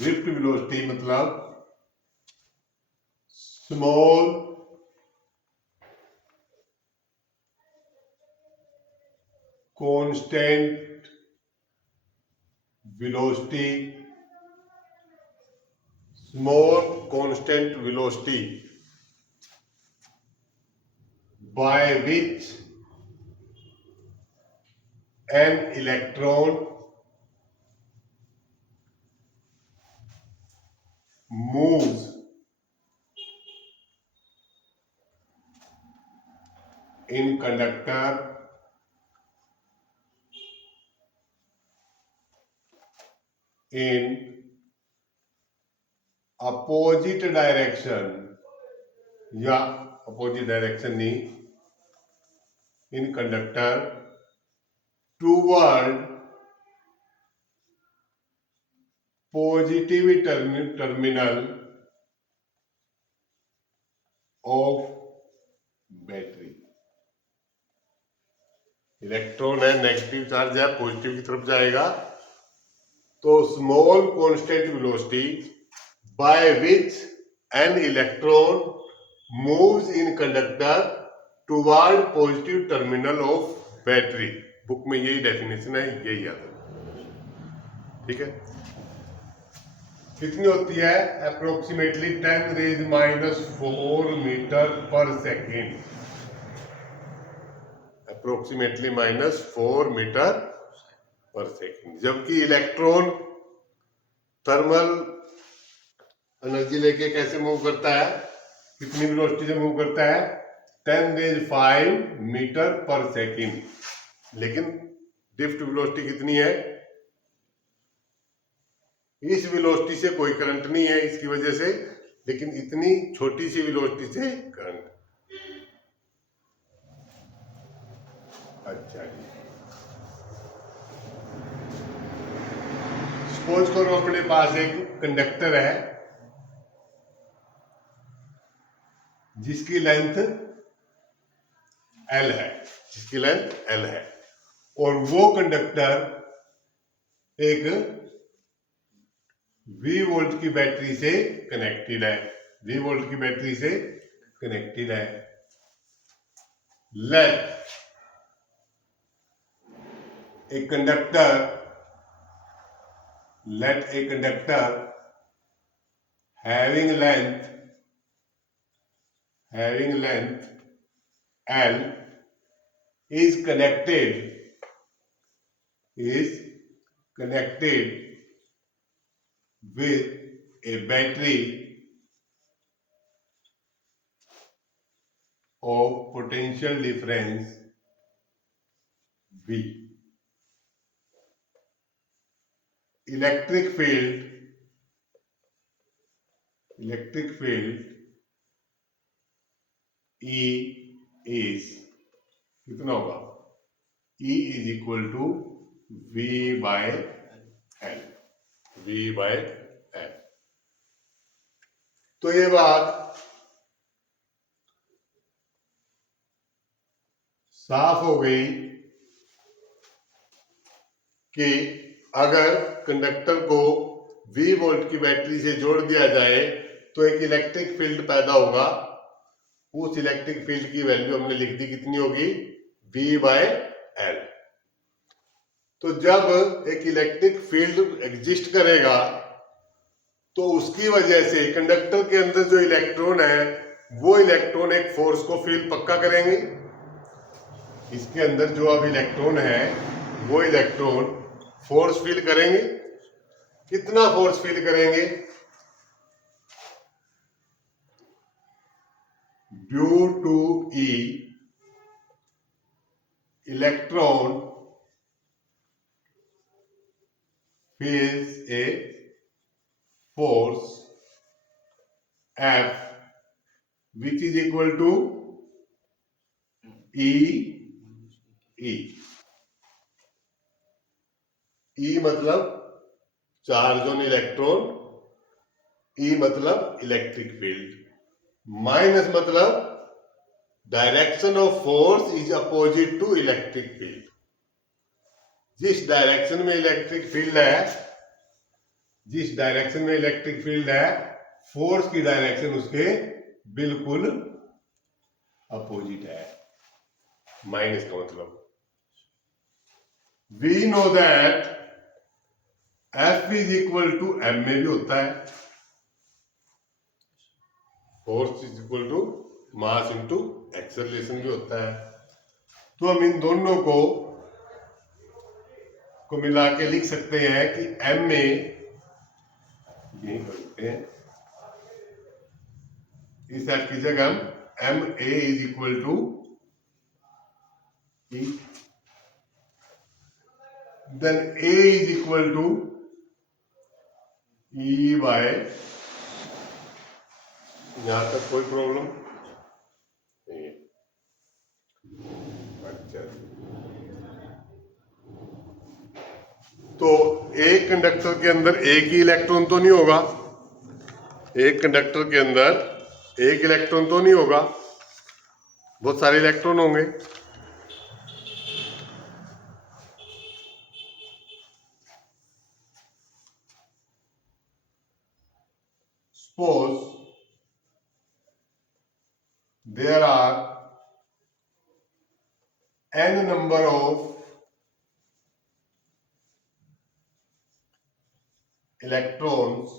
Drift velocity मतलब small constant velocity, small constant velocity by which an electron moves in conductor in opposite direction या opposite direction नहीं, in conductor toward positive terminal of battery. Electron है, negative charge है, positive की तरफ जाएगा, तो small constant velocity by which an electron moves in conductor toward positive terminal of battery. Book में यही डेफिनेशन है, यही याद है, ठीक है। कितनी होती है? अप्रोक्सीमेटली 10⁻⁻⁴ मीटर पर सेकेंड, अप्रोक्सीमेटली -4 मीटर पर सेकेंड। जबकि इलेक्ट्रॉन थर्मल एनर्जी लेके कैसे मूव करता है, कितनी वेलोसिटी से मूव करता है? 10⁵ मीटर पर सेकेंड। लेकिन ड्रिफ्ट वेलोसिटी कितनी है? इस वेलोसिटी से कोई करंट नहीं है इसकी वजह से, लेकिन इतनी छोटी सी वेलोसिटी से करंट। अच्छा जी, सपोज करो अपने पास एक कंडक्टर है जिसकी लेंथ L है, जिसकी लेंथ L है, और वो कंडक्टर एक V वोल्ट की बैटरी से कनेक्टेड है, V वोल्ट की बैटरी से कनेक्टेड है। Let a conductor having length L is connected with a battery of potential difference V. Electric field E is कितना होगा? E is equal to V by L, तो ये बात साफ हो गई कि अगर कंडक्टर को V वोल्ट की बैटरी से जोड़ दिया जाए तो एक इलेक्ट्रिक फील्ड पैदा होगा। उस इलेक्ट्रिक फील्ड की वैल्यू हमने लिख दी, कितनी होगी? V by L। तो जब एक इलेक्ट्रिक फील्ड एग्जिस्ट करेगा तो उसकी वजह से कंडक्टर के अंदर जो इलेक्ट्रॉन है वो इलेक्ट्रॉन एक फोर्स को फील पक्का करेंगे। इसके अंदर जो अब इलेक्ट्रॉन है वो इलेक्ट्रॉन फोर्स फील करेंगे। कितना फोर्स फील करेंगे? Due to E, electron feels a force F which is equal to E मतलब चार्ज ऑन इलेक्ट्रॉन, E मतलब इलेक्ट्रिक फील्ड, माइनस मतलब direction of force is opposite to electric field. जिस direction में electric field है जिस direction में electric field है force की डायरेक्शन उसके बिल्कुल अपोजिट है, माइनस का मतलब। We know that F is equal to M में भी होता है, force is equal to mass into acceleration भी होता है। तो हम इन दोनों को मिला के लिख सकते हैं कि M में यही करते हैं, इस F की जगह हम M A is equal to E, then A is equal to E by, यहां तक कोई प्रॉब्लम नहीं। अच्छा, तो एक कंडक्टर के अंदर एक ही इलेक्ट्रॉन तो नहीं होगा, एक कंडक्टर के अंदर एक इलेक्ट्रॉन तो नहीं होगा, बहुत सारे इलेक्ट्रॉन होंगे। Suppose there are n number of electrons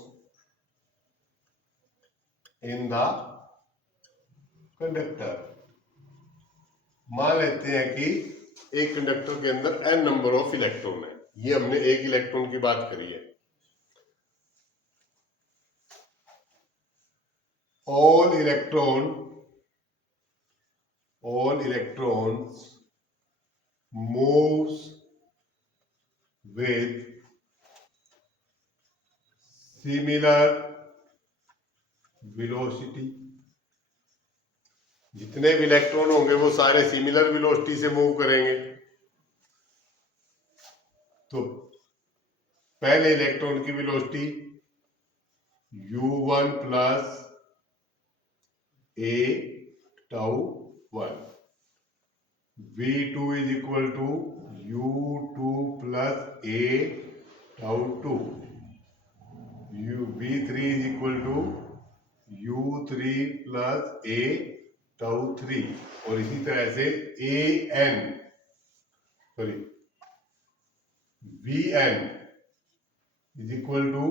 in the conductor। मान लेते हैं कि एक कंडक्टर के अंदर n नंबर ऑफ इलेक्ट्रॉन है, ये हमने एक इलेक्ट्रॉन की बात करी है। all electrons moves with similar velocity। जितने भी इलेक्ट्रॉन होंगे वो सारे सिमिलर वेलोसिटी से मूव करेंगे। तो पहले इलेक्ट्रॉन की velocity u1 plus a tau 1, v2 is equal to u2 plus a tau 2, v3 is equal to u3 plus a tau 3, और इसी तरह से vn is equal to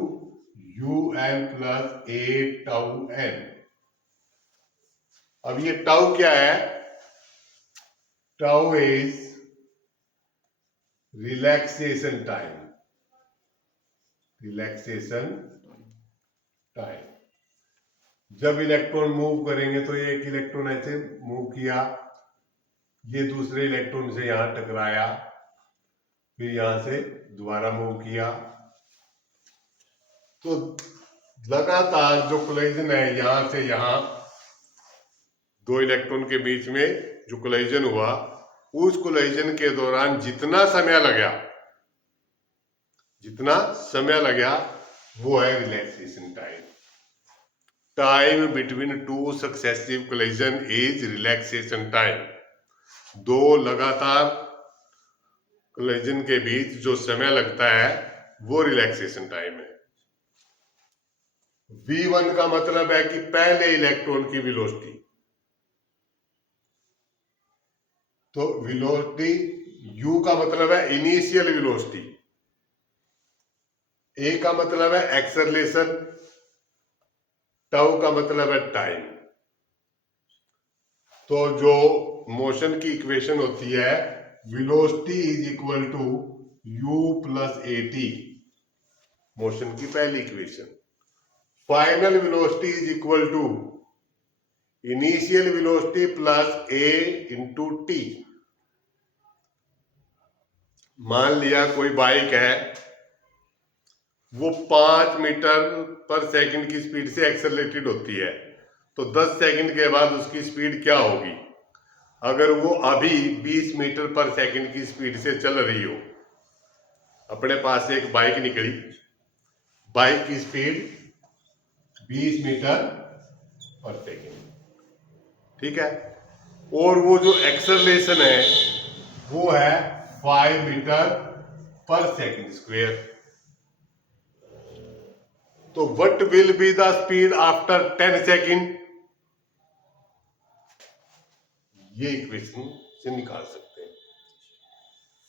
un plus a tau n। अब ये tau क्या है? Tau is relaxation time, relaxation time. जब electron move करेंगे तो ये एक इलेक्ट्रॉन ऐसे मूव किया, ये दूसरे इलेक्ट्रॉन से यहां टकराया, फिर यहां से दोबारा मूव किया। तो लगातार जो कोलिजन है यहां से यहां, दो इलेक्ट्रॉन के बीच में जो कोलिजन हुआ, उस कोलिजन के दौरान जितना समय लगा वो है relaxation time. Time between two successive collision is relaxation time. दो लगातार कोलिजन के बीच जो समय लगता है वो रिलैक्सेशन टाइम है। v1 का मतलब है कि पहले इलेक्ट्रॉन की वेलोसिटी, तो वेलोसिटी, u का मतलब है इनिशियल वेलोसिटी, a का मतलब है एक्सेलरेशन, टाउ का मतलब है टाइम। तो जो मोशन की इक्वेशन होती है, velocity is equal to u plus at, motion की पहली equation. Final velocity is equal to initial velocity plus a into T. मान लिया कोई बाइक है, वो 5 मीटर पर सेकंड की स्पीड से एक्सेलरेटेड होती है, तो 10 सेकंड के बाद उसकी स्पीड क्या होगी? अगर वो अभी 20 मीटर पर सेकंड की स्पीड से चल रही हो, अपने पास एक बाइक निकली, बाइक की स्पीड 20 मीटर पर सेकंड, ठीक है, और वो जो एक्सेलरेशन है वो है 5 मीटर पर सेकंड स्क्वायर। तो what will be the speed after 10 second, ये इक्वेशन से निकाल सकते हैं।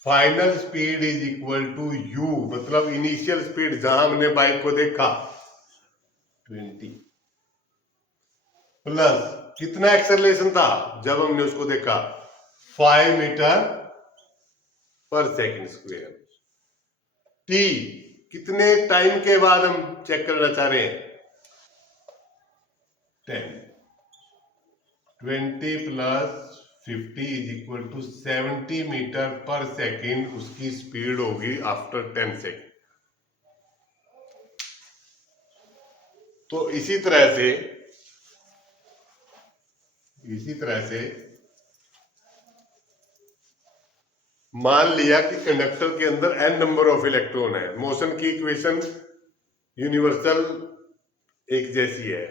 Final speed is equal to U, मतलब इनिशियल स्पीड जहां हमने बाइक को देखा 20 प्लस कितना एक्सेलरेशन था जब हमने उसको देखा 5 मीटर पर सेकंड स्क्वायर। टी कितने टाइम के बाद हम चेक करना चाह रहे हैं 10, 20 plus 50 is equal to 70 metre पर सेकंड उसकी स्पीड होगी आफ्टर 10 सेकंड। तो इसी तरह से मान लिया कि कंडक्टर के अंदर n नंबर ऑफ इलेक्ट्रॉन है, मोशन की इक्वेशन यूनिवर्सल एक जैसी है,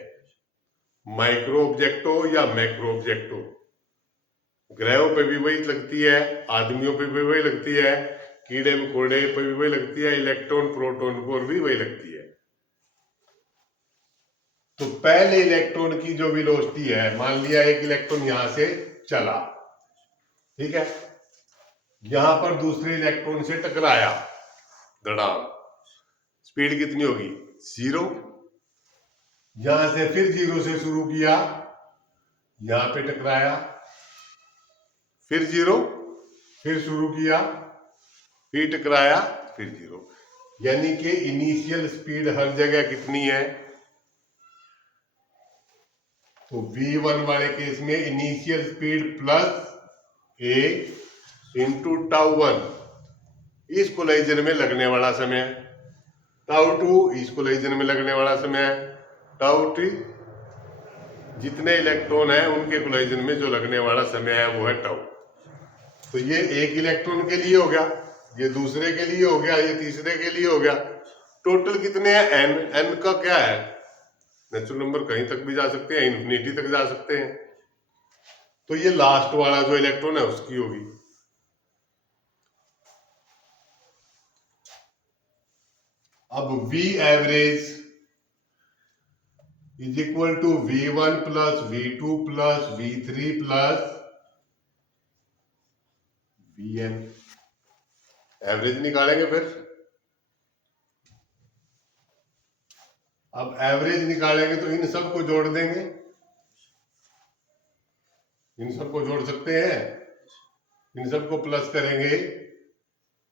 माइक्रो ऑब्जेक्ट हो या मैक्रो ऑब्जेक्ट हो, ग्रहों पे भी वही लगती है, आदमियों पे भी वही लगती है, कीड़े मकोड़े पे भी वही लगती है, इलेक्ट्रॉन प्रोटॉन पर भी वही लगती है। तो पहले इलेक्ट्रॉन की जो वेलोसिटी है, मान लिया एक इलेक्ट्रॉन यहां से चला, ठीक है, यहां पर दूसरे इलेक्ट्रॉन से टकराया, धड़ाम, स्पीड कितनी होगी 0। यहां से फिर 0 से शुरू किया, यहां पे टकराया, फिर 0, फिर शुरू किया, फिर टकराया, फिर 0, यानी कि इनिशियल स्पीड हर जगह कितनी है। तो v1 वाले केस में initial speed plus a into tau 1 इस कोलाइजन में लगने वाला समय, टाउ 2 इस कोलाइजन में लगने वाला समय, टाउ 3 जितने इलेक्ट्रॉन है उनके कोलाइजन में जो लगने वाला समय है वो है टाउ। तो ये एक इलेक्ट्रॉन के लिए हो गया, ये दूसरे के लिए हो गया, ये तीसरे के लिए हो गया। टोटल कितने हैं n, n का क्या है, नेचुरल नंबर कहीं तक भी जा सकते हैं, इंफिनिटी तक जा सकते हैं। तो ये लास्ट वाला जो इलेक्ट्रॉन है उसकी होगी। अब V average is equal to V1 plus V2 plus V3 plus Vn, average निकालेंगे फिर। अब एवरेज निकालेंगे तो इन सबको जोड़ देंगे, इन सबको जोड़ सकते हैं, इन सबको प्लस करेंगे,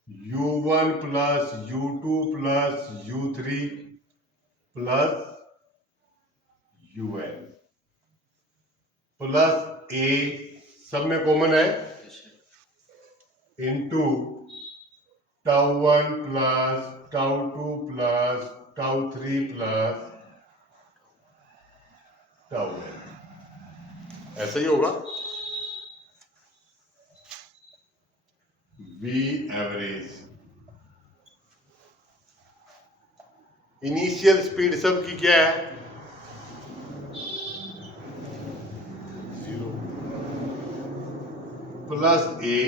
U1 plus U2 plus U3 plus UN plus A, सब में कॉमन है, into tau 1 plus tau 2 plus tau 3 plus tau n, ऐसा ही होगा। V एवरेज, इनिशियल स्पीड सबकी क्या है 0 plus A,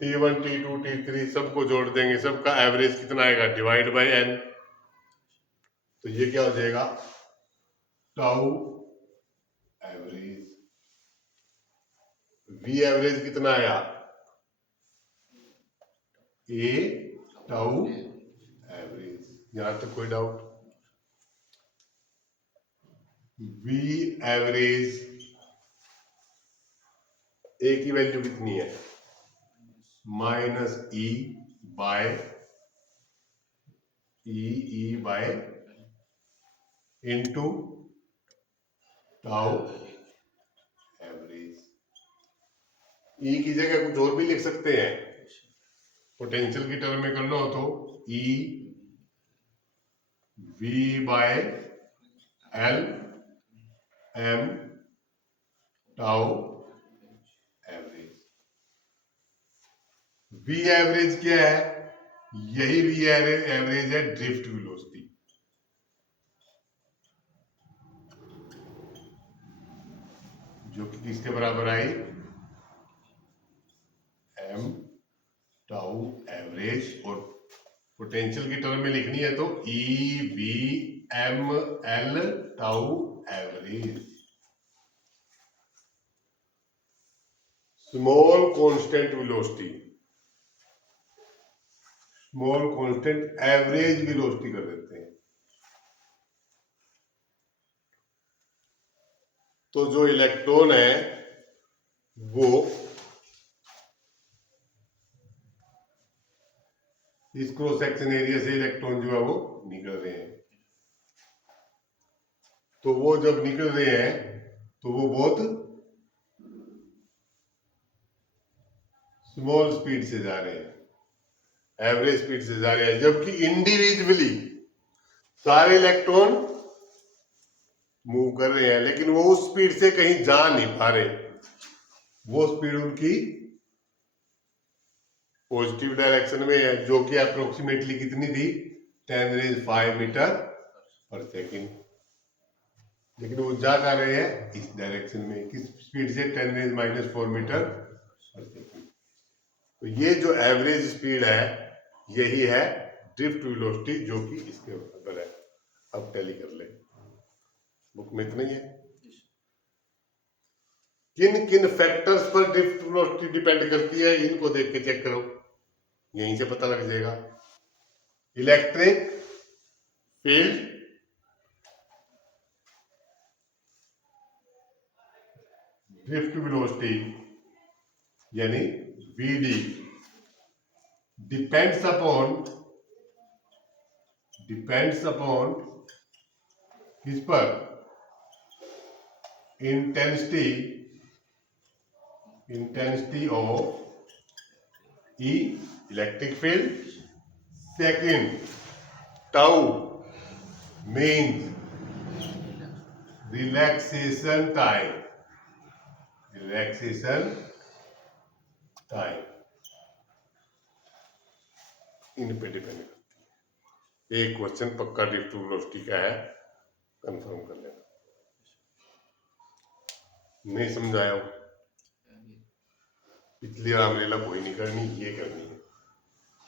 T1 T2 T3 सबको जोड़ देंगे, सबका एवरेज कितना आएगा डिवाइड बाय n। तो ये क्या हो जाएगा टाउ एवरेज, V एवरेज कितना आया A टाउ एवरेज, यहां तक कोई डाउट। V एवरेज A की वैल्यू कितनी है minus E by E by into tau average. E की जगह कुछ और भी लिख सकते हैं, पोटेंशियल की टर्म में करना हो तो E V by L M tau average. V average क्या है, यही वी एवरेज है ड्रिफ्ट वेलोसिटी, जो कि किसके बराबर आई एम टाउ एवरेज, और पोटेंशियल की टर्म में लिखनी है तो EVML tau average. Small constant velocity, small constant average velocity कर देते हैं। तो जो इलेक्ट्रॉन है वो इस क्रॉस सेक्शन एरिया से इलेक्ट्रॉन जो है वो निकल रहे हैं, तो वो जब निकल रहे हैं तो वो बहुत स्मॉल स्पीड से जा रहे हैं, एवरेज स्पीड से जा रहे हैं, जबकि इंडिविजुअली सारे इलेक्ट्रॉन मूव कर रहे हैं लेकिन वो उस स्पीड से कहीं जा नहीं पा रहे। वो स्पीड उनकी पॉजिटिव डायरेक्शन में है, जो कि अप्रोक्सीमेटली कितनी थी, 10⁵ मीटर पर सेकेंड। लेकिन वो जा रहे हैं इस डायरेक्शन में, किस स्पीड से, 10⁻⁴ मीटर पर सेकेंड। तो ये जो एवरेज स्पीड है यही है ड्रिफ्ट वेलोसिटी, जो कि इसके बराबर है। अब टैली कर ले, बुक में इतना ही है। किन किन फैक्टर्स पर ड्रिफ्ट वेलोसिटी डिपेंड करती है, इनको देख के चेक करो, यहीं से पता लग जाएगा। इलेक्ट्रिक फील्ड, ड्रिफ्ट वेलोसिटी यानी VD डिपेंड्स अपॉन किस पर, intensity of E electric field. Second, tau means relaxation time, इन पे डिपेंड करती है। एक क्वेश्चन पक्का ड्रिफ्ट वेलोसिटी का है, कंफर्म कर लेना। नहीं समझाया हो, पिछली रामलीला कोई नहीं करनी, ये करनी है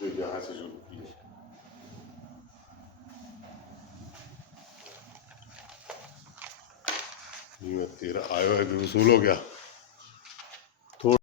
जो यहां से शुरू की है। तेरा आयो है वसूल हो गया।